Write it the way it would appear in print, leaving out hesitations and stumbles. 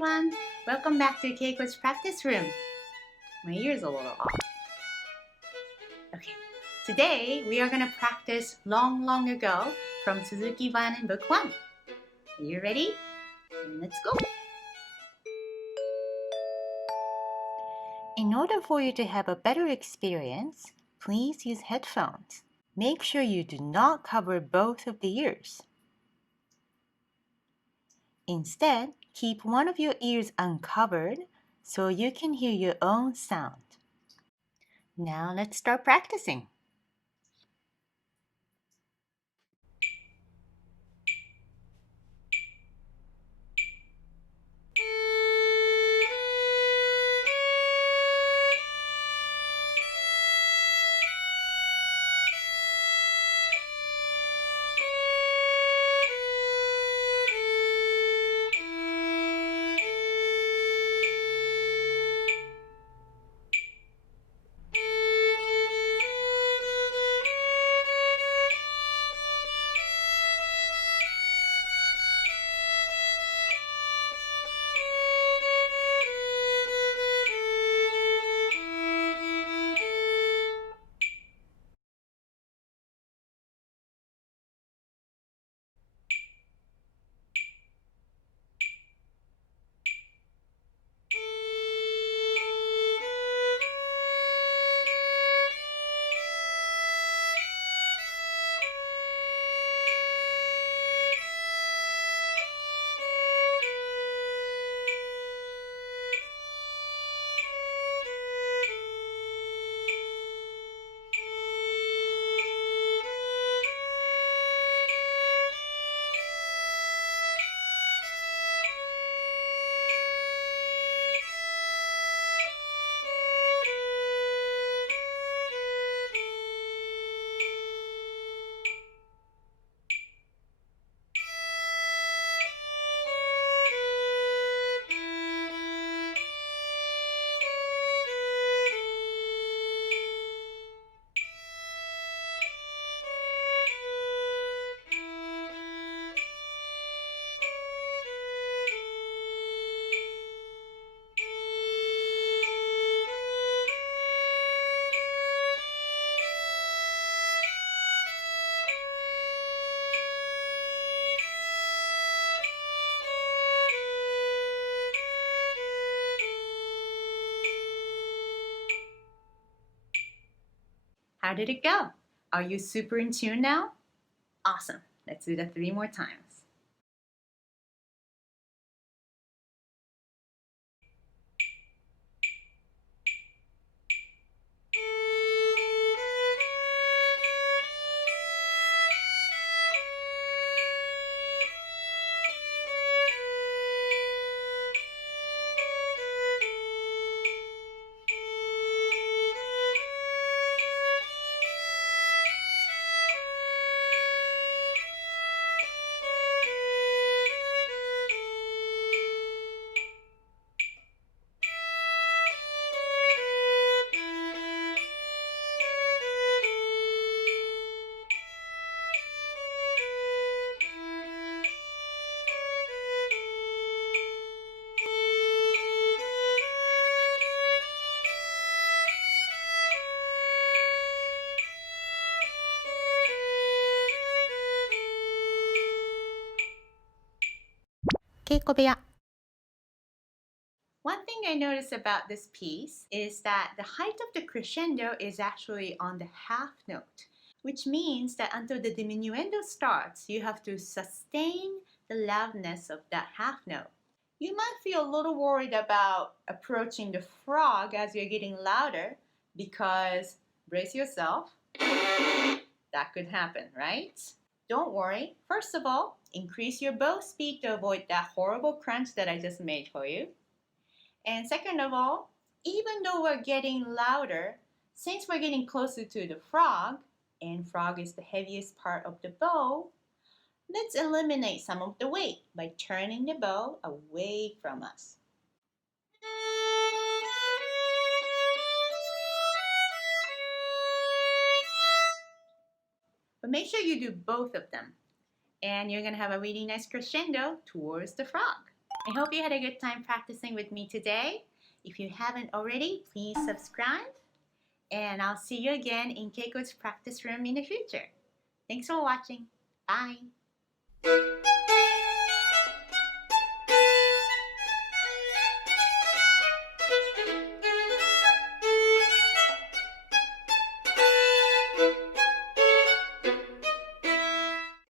everyone! Welcome back to Keiko's practice room. My ear's a little off. Okay, today we are going to practice Long, Long Ago from Suzuki Violin Book 1. Are you ready? Then let's go! In order for you to have a better experience, please use headphones. Make sure you do not cover both of the ears. Instead, keep one of your ears uncovered so you can hear your own sound. Now let's start practicing. How did it go? Are you super in tune now? Awesome. Let's do that 3 more times. Keiko 部屋. One thing I noticed about this piece is that the height of the crescendo is actually on the half note, which means that until the diminuendo starts, you have to sustain the loudness of that half note. You might feel a little worried about approaching the frog as you're getting louder because, brace yourself, that could happen, right? Don't worry. First of all, increase your bow speed to avoid that horrible crunch that I just made for you. And second of all, even though we're getting louder, since we're getting closer to the frog, and frog is the heaviest part of the bow, let's eliminate some of the weight by turning the bow away from us. But make sure you do both of them. And you're going to have a really nice crescendo towards the frog. I hope you had a good time practicing with me today. If you haven't already, please subscribe. And I'll see you again in Keiko's practice room in the future. Thanks for watching. Bye.